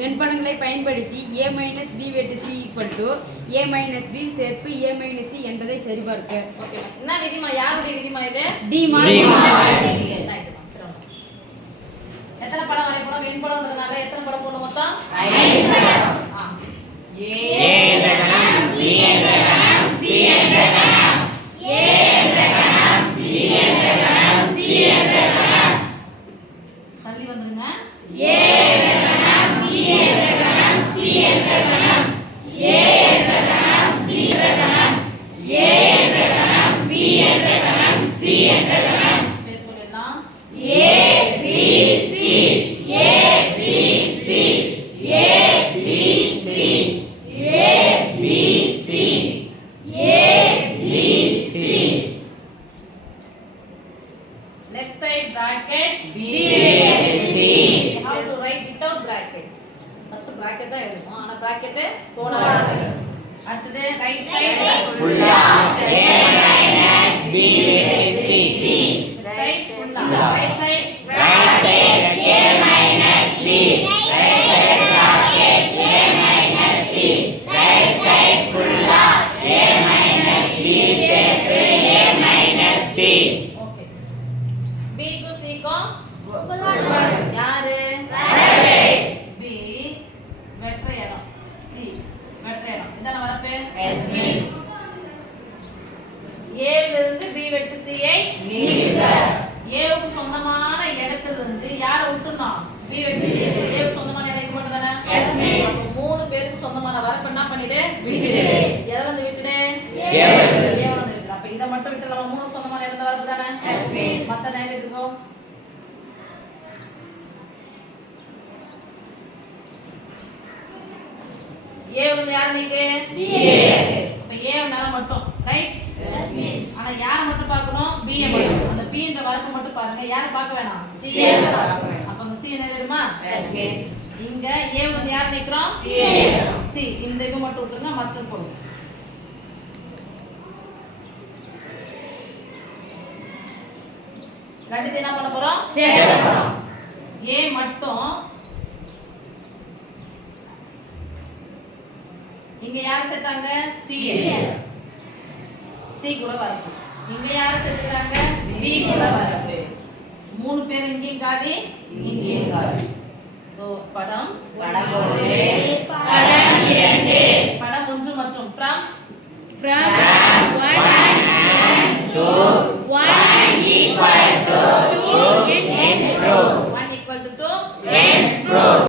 வெண்படங்களை பயன்படுத்தி a - b வெட்டு c a - b சேர்ப்பு a - c என்பதை சரிபார்க்க. ஓகே, என்ன விதிமா? யாருடைய விதிமா இது? d எத்தனை படம் வரைபடம்? வெண்படம்ன்றதுனால எத்தனை படம் போடணும் மொத்தம்? 5 படம். A என்ற கணம், B என்ற கணம், C என்ற கணம். A என்ற கணம், B என்ற கணம், C என்ற கணம். தள்ளி வந்துருங்க. A என்ற கணம், B என்ற கணம், C என்ற கணம். A என்ற கணம், B என்ற கணம். A என்ற கணம், B என்ற கணம், C என்ற கணம். பேர் சொல்லிடலாம். A B C A B C A B C A B C A B C. Left side bracket B C. how to write without bracket? first bracket தான் எழுதணும். ஆனா bracket போடாத. அடுத்து right side Full of A minus B C. right full right side Right side A minus B. Right side bracket A minus C. Right side full of A minus B சேர்த்து A minus C. okay. B to C को யாரு? B வெற்ற இடம். C வெற்ற இடம். இதான வரப்பு? Yes, miss. A ல இருந்து B வெட்டு C ஐ நீக்குக. A க்கு சொந்தமான இடத்துல இருந்து யாரை விட்டுறணும்? B வெட்டு C. A க்கு சொந்தமான இடம் இது மட்டும் தானே? Yes, miss. அப்ப மூணு பேருக்கு சொந்தமான வரப்பு என்ன பண்ணிடு? விட்டுடு. எதை வந்து விட்டுடு? A வந்து. A வந்து விட்டுடு. அப்ப இத மட்டும் விட்டுறலாம். மூணுக்கு சொந்தமான இடம் வரப்பு தானே? Yes, miss. மத்த நேரம் எடுத்துக்கோ. A வந்து யார் நீக்கு? B. அப்ப A மேல மட்டும் ரைட்? Yes, miss. ஆனா யார மட்டும் பார்க்கணும்? B ய மட்டும். அந்த B என்ற வரப்பு மட்டும் பாருங்க. யார பார்க்க வேணாம்? C C ய ய பார்க்க வேணாம். அப்ப அந்த C என்ன எழுதுமா? Yes, miss. இங்க A வந்து யார நிக்கிறோம்? C ய நிக்கிறோம். C இந்த இது மட்டும் விட்டுருங்க, மத்தது போடுங்க. ரெண்டு என்ன பண்ண போறோம்? சேர்க்க போறோம். A மட்டும் இங்க யார சேர்த்தாங்க? C ய. C கூட வரப்பு. இங்க யார சேர்த்துக்கறாங்க? B கூட வரப்பு. மூணு பேர் இங்கேயும் காதி, இங்கேயும் காதி. சோ படம் படம் போடு.